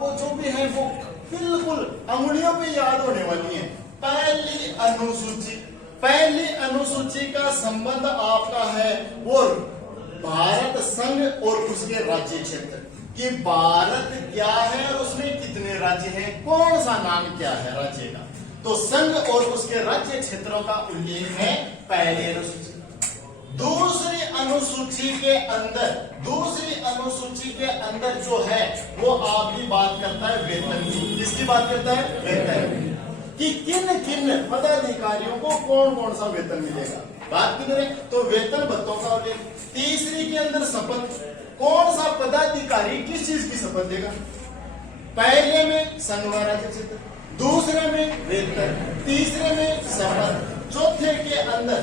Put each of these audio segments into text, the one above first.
वो जो भी है वो बिल्कुल अंगुलियों पे याद होने वाली है। पहली अनुसूची का संबंध आपका है वो भारत संघ और उसके राज्य क्षेत्र कि भारत क्या है और उसमें कितने राज्य हैं, कौन सा नाम क्या है राज्य का। तो संघ और उसके राज्य क्षेत्रों का उल्लेख है पहली अनुसूची। दूसरी अनुसूची के अंदर जो है वो आपकी बात करता है वेतन की। किसकी बात करता है? वेतन कि किन किन पदाधिकारियों को कौन कौन सा वेतन मिलेगा, बात करें तो वेतन भत्तों का उल्लेख। तीसरी के अंदर शपथ, कौन सा पदाधिकारी किस चीज की शपथ देगा। पहले में संघ व राज्य क्षेत्र, दूसरे में वेतन, तीसरे में शपथ, चौथे के अंदर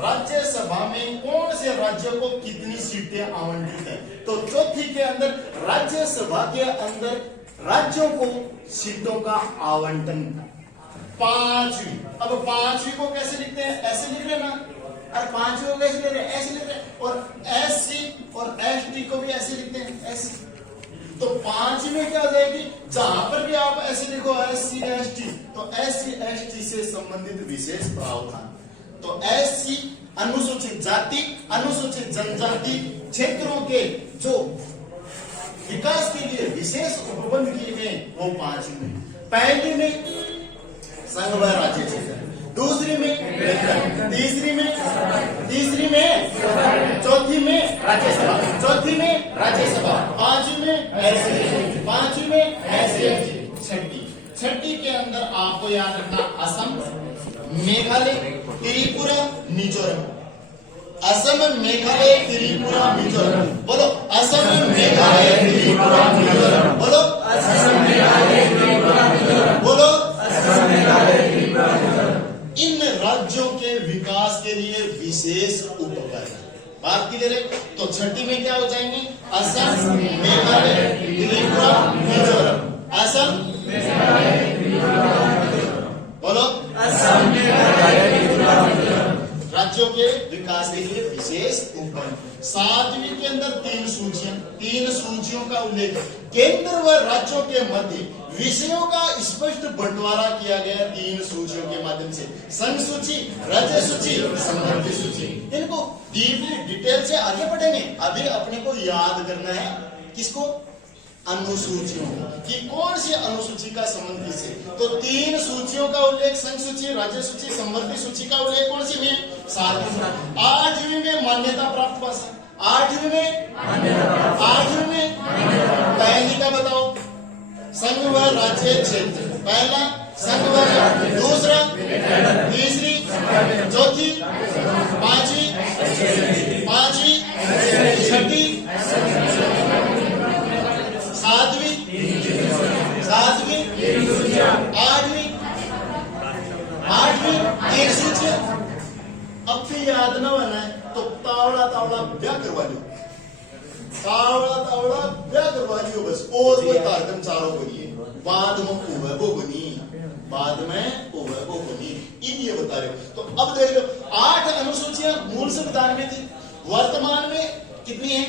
राज्यसभा में कौन से राज्यों को कितनी सीटें आवंटित है। तो चौथी के अंदर राज्यसभा के अंदर राज्यों को सीटों का आवंटन। पांचवी, अब पांचवी को कैसे लिखते हैं? ऐसे लिख लेना। और पांचवी को कैसे लिख रहे हैं? ऐसे लिख रहे हैं। और एससी और एसटी को भी ऐसे लिखते हैं, ऐसे। तो पांचवी में क्या हो जाएगी? जहां पर भी आप ऐसे लिखो एससी एसटी, तो एससी एसटी से संबंधित विशेष प्रावधान। तो एससी अनुसूचित जाति, अनुसूचित जनजाति क्षेत्रों के जो विकास के लिए विशेष प्रबंध किए गए वो पांचवी में। पहली में संघ व राज्य क्षेत्र, दूसरी में वेतन, तीसरी में चौथी में राज्यसभा, पांचवी में छठी के अंदर आपको याद रखना असम, मेघालय, त्रिपुरा, मिजोरम। असम, मेघालय, त्रिपुरा, मिजोरम। बोलो असम, मेघालय, त्रिपुरा, मिजोरम। बोलो असम, मेघालय, त्रिपुरा, मिजोरम। बोलो असम, मेघालय, त्रिपुरा, मिजोरम। इन राज्यों के विकास के लिए विशेष उपकर। बात क्लियर है? तो छठी में क्या हो जाएंगे? असम, मेघालय, त्रिपुरा, मिजोरम। असम, मेघालय, त्रिपुरा, मिजोरम। बोलो असम, मेघालय, त्रिपुरा, मिजोरम। राज्यों के विकास के लिए विशेष उपकर। सातवीं के अंदर तीन सूचियों का उल्लेख। केंद्र व राज्यों के मध्य विषयों का स्पष्ट बंटवारा किया गया तीन सूचियों के माध्यम से। संघ सूची, राज्य सूची, संबंधित सूची। इनको डीपली डिटेल से आगे बढ़ेंगे। अभी अपने को याद करना है किसको? अनुसूचियों कि कौन सी अनुसूची का संबंध किससे। तो तीन सूचियों का उल्लेख संघ सूची, राज्य सूची, संबंधित सूची का उल्लेख कौन सी में? सातवीं। आठवीं में मान्यता प्राप्त भाषा, आठवीं में पहली का बताओ संघ व राज्य क्षेत्र। पहला संघ व राज्य, दूसरा, तीसरी, चौथी, पांचवी, छठी, सातवीं, आठवीं, तीन सूचियां। अब भी याद न होना है तो तावड़ा ब्याह करवा लो, ब्याह करवा लियो बस। और कोई कार्यक्रम चारों बनिए, बाद में वो बनी ये बता रहे हो। तो अब देख लो 8 अनुसूचियां मूल संविधान में थी, वर्तमान में कितनी है?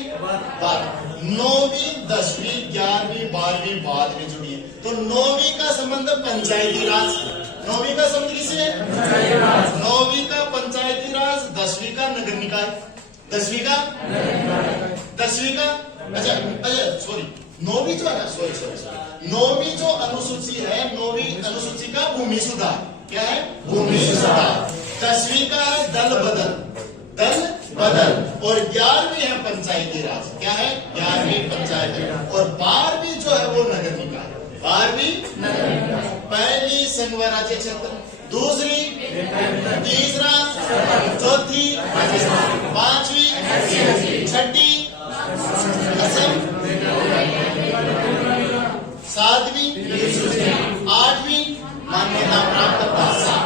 12। 9वीं, 10वीं, 11वीं, 12वीं बाद में जुड़ी है। तो 9वीं का संबंध पंचायती राज, 9वीं का संबंध किससे है? 9वीं का पंचायती राज, 10वीं का नगर निकाय, 10वीं का अच्छा सॉरी 9वीं जो है ना, सॉरी 9वीं जो अनुसूची है, 9वीं अनुसूची का भूमि सुधार। क्या है? भूमि सुधार। 10वीं का है दल बदल और 11वीं है पंचायती राज। क्या है? 11वीं पंचायती राज। और 12वीं जो है वो नगर निकाय, 12वीं नगर निकाय। पहली संघ व राज्य क्षेत्र, दूसरी, तीसरा, चौथी, पांचवी, छठी, असम, सातवीं, आठवीं मान्यता प्राप्त भाषा,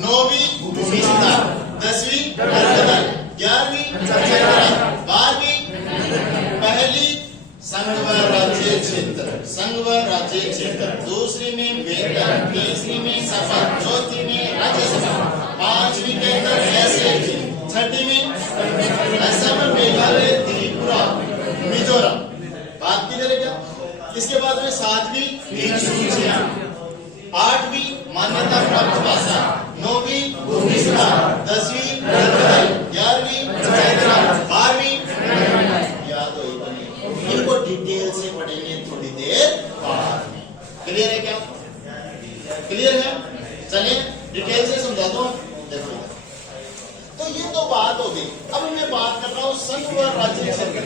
9वीं भूमि सुधार, 10वीं 11वीं पंचायती राज, 12वीं पहली संघ व राज्य क्षेत्र, दूसरी में वेतन, तीसरी में शपथ, चौथी में राज्यसभा, पांचवी के अंदर एससी, छठी में असम, मेघालय, त्रिपुरा, मिजोरम, बात क्लियर है क्या? इसके बाद में 7वीं तीन सूचियां, 8वीं मान्यता प्राप्त भाषा, 9वीं भूमिका, 10वीं 11वीं 12वीं याद हो बनी। इनको डिटेल से पढ़ेंगे थोड़ी देर बाद में। क्लियर है क्या? क्लियर है? चलिए डिटेल से समझा दो। देखो तो ये तो बात हो गई। अब मैं बात कर रहा हूं संघ व राज्य क्षेत्र।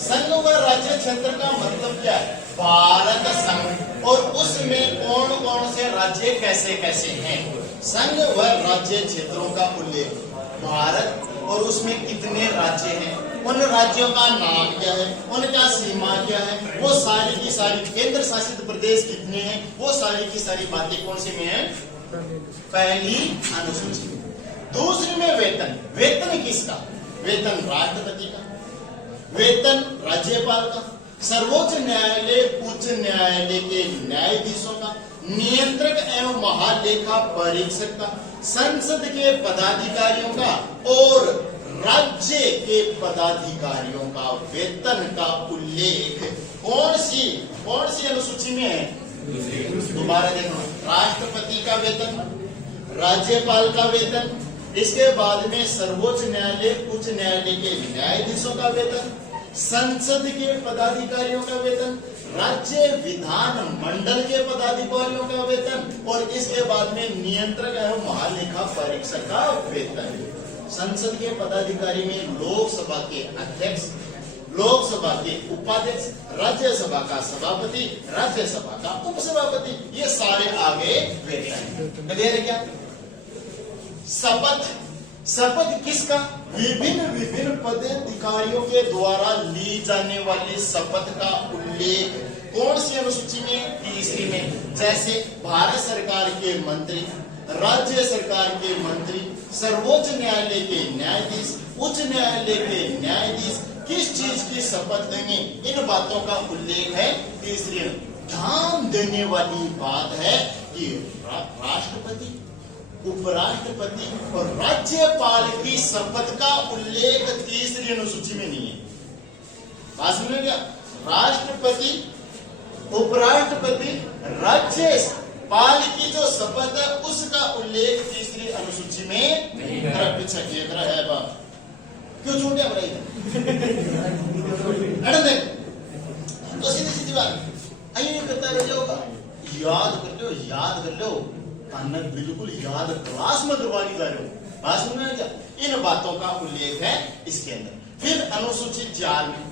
संघ व राज्य क्षेत्र का मतलब क्या है? भारत संघ, और उसमें कौन कौन से राज्य कैसे कैसे हैं। संघ व राज्य क्षेत्रों का उल्लेख, भारत और उसमें कितने राज्य हैं, उन राज्यों का नाम क्या है, उनका सीमा क्या है, वो सारी की सारी, केंद्र शासित प्रदेश कितने हैं, वो सारी की सारी बातें कौन सी में है? पहली अनुसूची। दूसरी में वेतन। वेतन किसका? वेतन राष्ट्रपति का, वेतन राज्यपाल का, सर्वोच्च न्यायालय उच्च न्यायालय के न्यायाधीशों का, नियंत्रक एवं महालेखा परीक्षक का, संसद के पदाधिकारियों का और राज्य के पदाधिकारियों का वेतन का उल्लेख कौन सी अनुसूची में है? दोबारा देखो, राष्ट्रपति का वेतन, राज्यपाल का वेतन, इसके बाद में सर्वोच्च न्यायालय उच्च न्यायालय के न्यायाधीशों का वेतन, संसद के पदाधिकारियों का वेतन, राज्य विधान मंडल के पदाधिकारियों का वेतन, और इसके बाद में नियंत्रक एवं महालेखा परीक्षक का वेतन। संसद के पदाधिकारी में लोकसभा के अध्यक्ष, लोकसभा के उपाध्यक्ष, राज्यसभा का सभापति, राज्यसभा का उपसभापति, ये सारे आगे वेतन। क्लियर है क्या? शपथ किसका? विभिन्न पदाधिकारियों के द्वारा ली जाने वाली शपथ का उल्लेख कौन सी अनुसूची में? तीसरी में। जैसे भारत सरकार के मंत्री, राज्य सरकार के मंत्री, सर्वोच्च न्यायालय के न्यायाधीश, उच्च न्यायालय के न्यायाधीश किस चीज की शपथ देंगे, इन बातों का उल्लेख है तीसरी। ध्यान देने वाली बात है कि राष्ट्रपति, उपराष्ट्रपति और राज्यपाल की शपथ का उल्लेख तीसरी अनुसूची में नहीं है। बात समझ में क्या? राष्ट्रपति, उपराष्ट्रपति, राज्यपाल की जो शपथ है उसका उल्लेख तीसरी अनुसूची में नहीं है। पीछे है बात क्यों छोटे बनाई तो सीधी सीधी बात आइए करता रह जाओगा। याद कर लो कान बिल्कुल याद क्लास में करवानी जा रहे हो। बात सुन रहे क्या? इन बातों का उल्लेख है इसके अंदर। फिर अनुसूची 4 में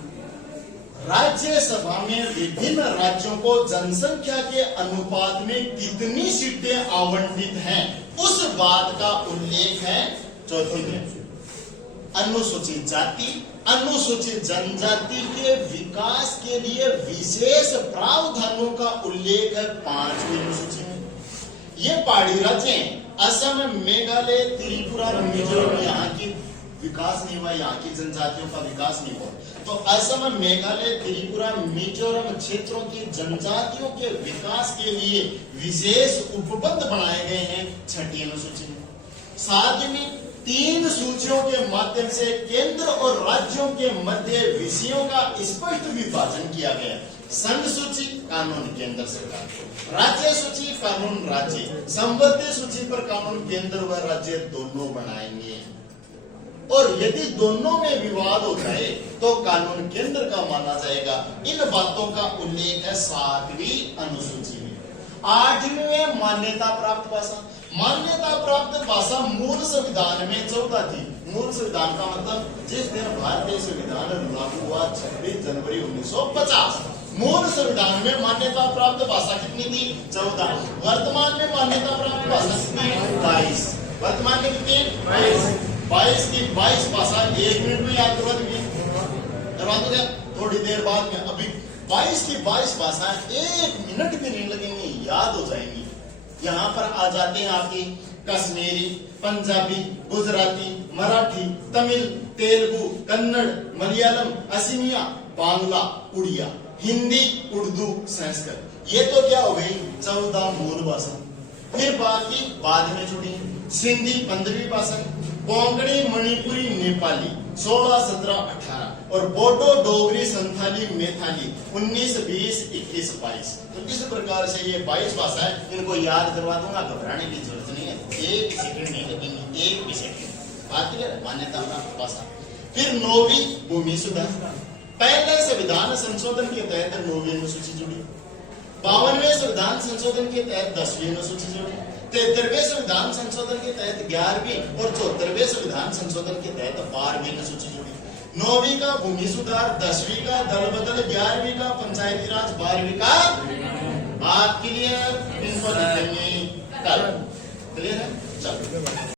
राज्यसभा में विभिन्न राज्यों को जनसंख्या के अनुपात में कितनी सीटें आवंटित हैं, उस बात का उल्लेख है चौथी में। अनुसूचित जाति, अनुसूचित जनजाति के विकास के लिए विशेष प्रावधानों का उल्लेख है 5वीं अनुसूची में। ये पहाड़ी राज्य हैं, असम, मेघालय, त्रिपुरा, मिजोरम, यहाँ की विकास नहीं हुआ, यहाँ की जनजातियों का विकास नहीं हुआ। तो असम, मेघालय, त्रिपुरा, मिजोरम क्षेत्रों की जनजातियों के विकास के लिए विशेष उपबंध बनाए गए हैं 6ठी अनुसूची में। 7वीं 3 सूचियों के माध्यम से केंद्र और राज्यों के मध्य विषयों का स्पष्ट विभाजन किया गया। संघ सूची कानून केंद्र सरकार, राज्य सूची कानून राज्य, संबद्ध सूची पर कानून केंद्र व राज्य दोनों बनाएंगे, और यदि दोनों में विवाद हो जाए तो कानून केंद्र का माना जाएगा। इन बातों का उल्लेख है 7वीं अनुसूची में। 8वीं में मान्यता प्राप्त भाषा। मान्यता प्राप्त भाषा मूल संविधान में 14 थी। मूल संविधान का मतलब जिस दिन भारतीय संविधान लागू हुआ 26 जनवरी 1950, मूल संविधान में मान्यता प्राप्त भाषा कितनी थी? 14। वर्तमान में मान्यता प्राप्त भाषा कितनी? 22। वर्तमान में कितनी? 22 की 22 भाषा 1 मिनट में याद करवा दूंगा थोड़ी देर बाद में। अभी 22 की 22 भाषा 1 मिनट भी नहीं लगेंगी, याद हो जाएंगी। यहाँ पर आ जाते हैं आपकी कश्मीरी, पंजाबी, गुजराती, मराठी, तमिल, तेलुगु, कन्नड़, मलयालम, असमिया, बांग्ला, उड़िया, हिंदी, उर्दू, संस्कृत। ये तो क्या हो गई 14 मूल भाषा। फिर बाकी बाद में जुड़ी सिंधी 15वीं भाषा, कोंकणी, मणिपुरी, नेपाली 16, 17, 18। और बोडो डोगरी संथाली मेथाली 19 20 21 22। तो इस प्रकार से ये 22 भाषा है, इनको याद करवा दूंगा, घबराने की जरूरत नहीं है, एक सेकंड नहीं लगेंगे, एक भी सेकंड। बात क्लियर है, मान्यता भाषा। फिर 9वीं भूमि सुधार, पहले संविधान संशोधन के तहत 9वीं अनुसूची जुड़ी, 52वें संविधान संशोधन के तहत 10वीं अनुसूची जुड़ी, 73वें संविधान संशोधन के तहत 11वीं और 74वें संविधान संशोधन के तहत 12वीं अनुसूची जुड़ी। 9वीं का भूमि सुधार, 10वीं का दल बदल, 11वीं का पंचायती राज, 12वीं का बात क्लियर, इनको लिखेंगे कल। क्लियर है, चलो।